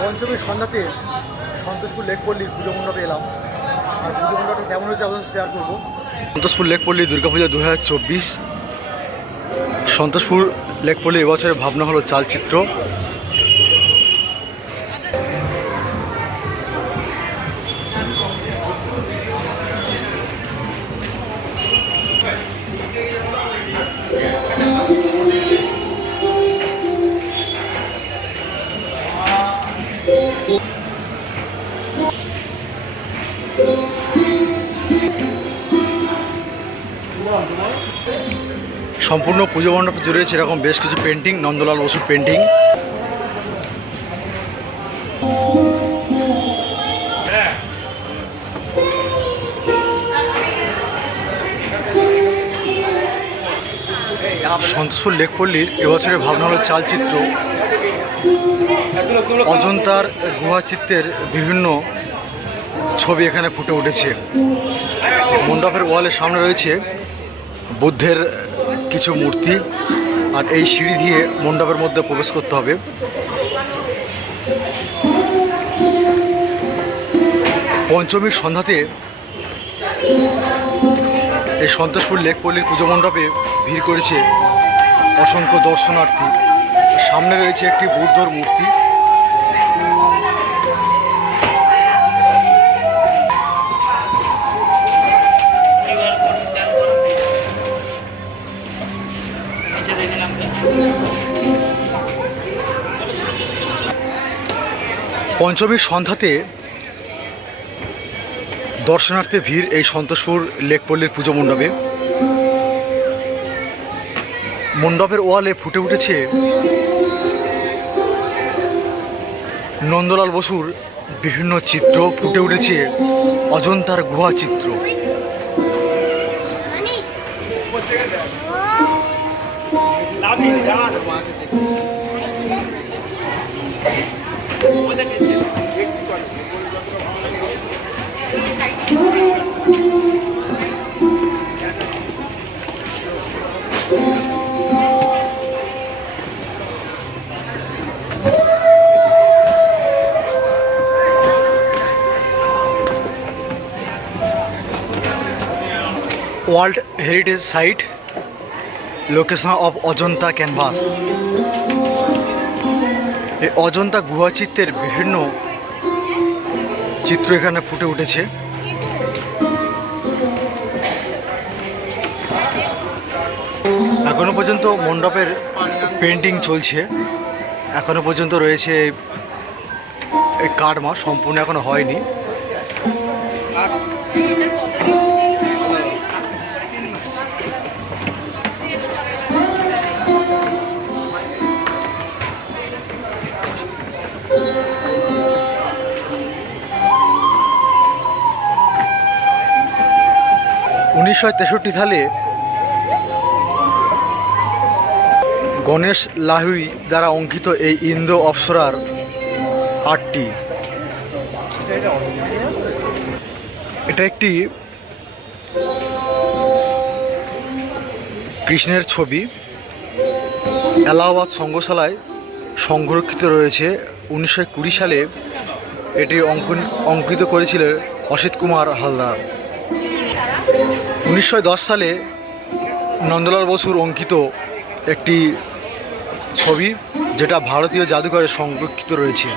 পঞ্চমীর সন্ধ্যাতে Santoshpur lake পল্লীর পুজো মণ্ডপে এলাম। আর পুজো মণ্ডপটা কেমন হয়েছে আপনাদের শেয়ার করব। সন্তোষপুর লেক পল্লী দুর্গাপূজা দু হাজার চব্বিশ। সন্তোষপুর লেক পল্লী এবছরের ভাবনা হলো চালচিত্র। সম্পূর্ণ পুজো মণ্ডপে জুড়ে সেরকম বেশ কিছু পেন্টিং নন্দলাল বসুর পেন্টিং সন্তোষপুর লেকপল্লীর এবছরের ভাবনা হলো চালচিত্র। অজন্তার গুহাচিত্রের বিভিন্ন ছবি এখানে ফুটে উঠেছে। মণ্ডপের ওয়ালের সামনে রয়েছে বুদ্ধের কিছু মূর্তি, আর এই সিঁড়ি দিয়ে মণ্ডপের মধ্যে প্রবেশ করতে হবে। পঞ্চমীর সন্ধ্যাতে এই সন্তোষপুর লেকপল্লীর পুজো মণ্ডপে ভিড় করেছে অসংখ্য দর্শনার্থী। সামনে রয়েছে একটি বুদ্ধর মূর্তি। পঞ্চমীর সন্ধ্যাতে দর্শনার্থী ভিড় এই সন্তোষপুর লেকপল্লীর পুজো মণ্ডপে। মণ্ডপের ওয়ালে ফুটে উঠেছে নন্দলাল বসুর বিভিন্ন চিত্র, ফুটে উঠেছে অজন্তার গুহা চিত্র। World heritage site location of Ajanta canvas এই অজন্তা গুহাচিত্রের বিভিন্ন চিত্র এখানে ফুটে উঠেছে। এখনও পর্যন্ত মণ্ডপের পেন্টিং চলছে। এখনও পর্যন্ত রয়েছে এই কাঠমা সম্পূর্ণ এখনও হয়নি। উনিশশো তেষট্টি সালে গণেশ লাহুই দ্বারা অঙ্কিত এই ইন্দো অপ্সরার আটটি। এটা একটি কৃষ্ণের ছবি। এলাহাবাদ সংগ্রহশালায় সংরক্ষিত রয়েছে। উনিশশো কুড়ি সালে এটি অঙ্কন অঙ্কিত করেছিলেন অসিত কুমার হালদার। উনিশশো দশ সালে নন্দলাল বসুর অঙ্কিত একটি ছবি যেটা ভারতীয় জাদুঘরে সংরক্ষিত রয়েছে।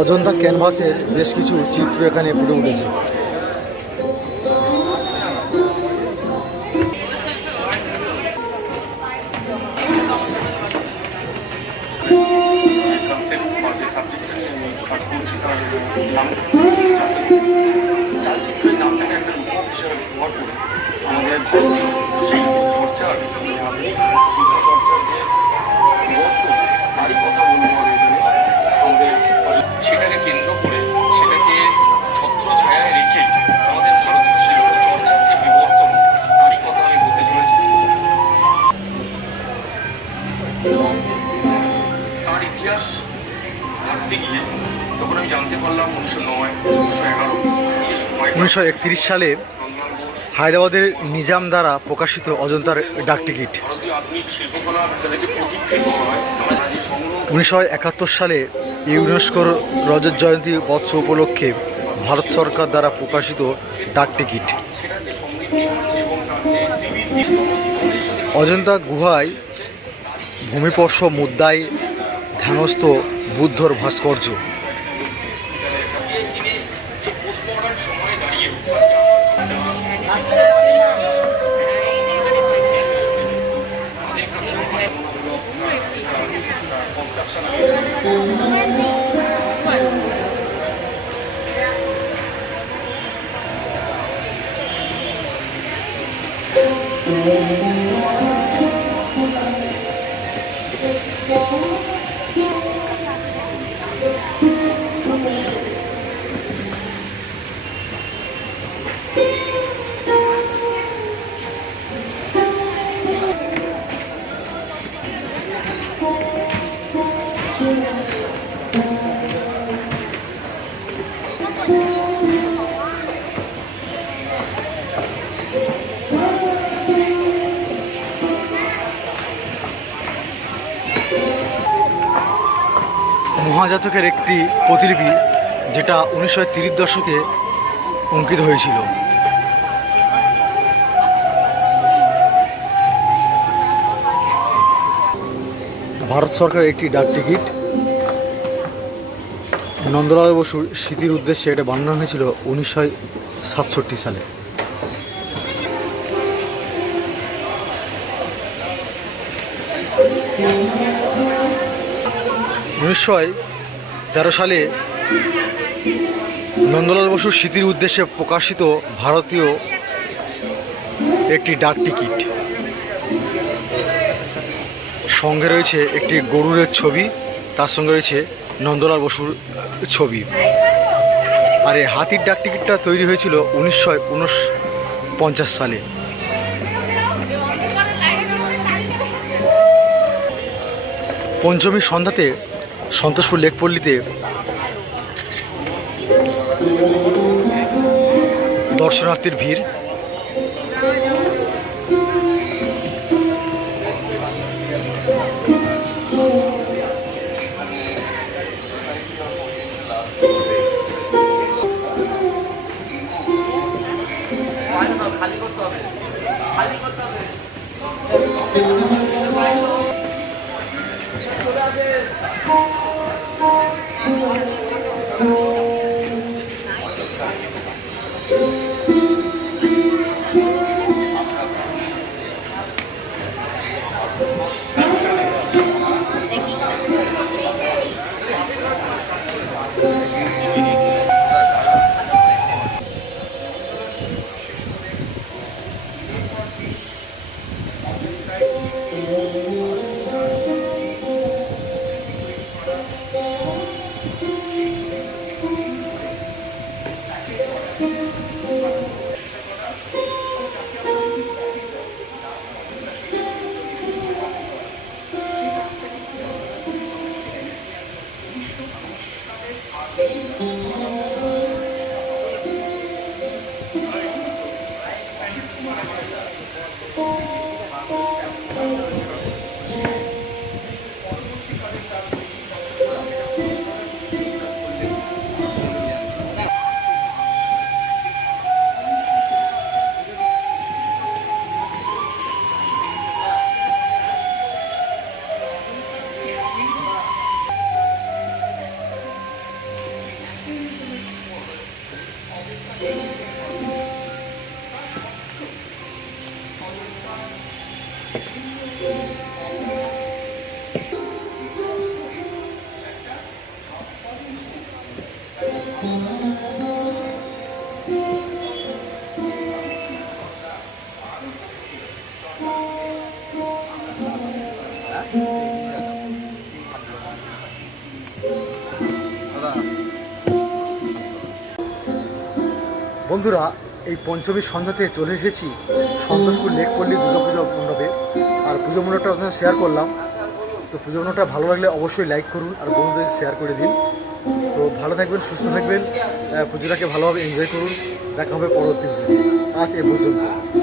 অজন্তা ক্যানভাসের বেশ কিছু চিত্র এখানে ফুটে উঠেছে। উনিশশো একত্রিশ সালে হায়দ্রাবাদের নিজাম দ্বারা প্রকাশিত অজন্তার জানি সংগ্রহ উনিশশো একাত্তর সালে ইউনেস্কোর রজত জয়ন্তী বৎস উপলক্ষে ভারত সরকার দ্বারা প্রকাশিত যে ত্রিবৃদ্ধি অজন্তা গুহায় ভূমিপর্শ, মুদ্রায় ধ্যানস্থ বুদ্ধর ভাস্কর্য। মহাজাতকের একটি প্রতিলিপি যেটা উনিশশো তিরিশ দশকে অঙ্কিত হয়েছিল। ভারত সরকারের একটি ডাক টিকিট। নন্দলাল বসুর স্মৃতির উদ্দেশ্যে এটা বানানো হয়েছিল উনিশশো সাতষট্টি সালে। উনিশশো তেরো সালে নন্দলাল বসুর স্মৃতির উদ্দেশ্যে প্রকাশিত ভারতীয় একটি ডাক টিকিট। সঙ্গে রয়েছে একটি গরুরের ছবি, তার সঙ্গে রয়েছে নন্দলাল বসুর ছবি। আর এই হাতির ডাক টিকিটটা তৈরি হয়েছিল উনিশশো পঞ্চাশ সালে। পঞ্চমী সন্ধ্যাতে সন্তোষপুর লেকপল্লীতে দর্শনার্থীর ভিড়। বন্ধুরা, এই পঞ্চমী সন্ধ্যাতে চলে এসেছি। সন্তোষপুর লেকপল্লী দুর্গাপুজো মণ্ডপে। আর পুজো মণ্ডপটা আপনার শেয়ার করলাম। তো পুজোটা ভালো লাগলে অবশ্যই লাইক করুন আর বন্ধুদের শেয়ার করে দিন। তো ভালো থাকবেন, সুস্থ থাকবেন। পুজোটাকে ভালোভাবে এনজয় করুন। দেখা হবে পরবর্তী আজ এ পর্যন্ত।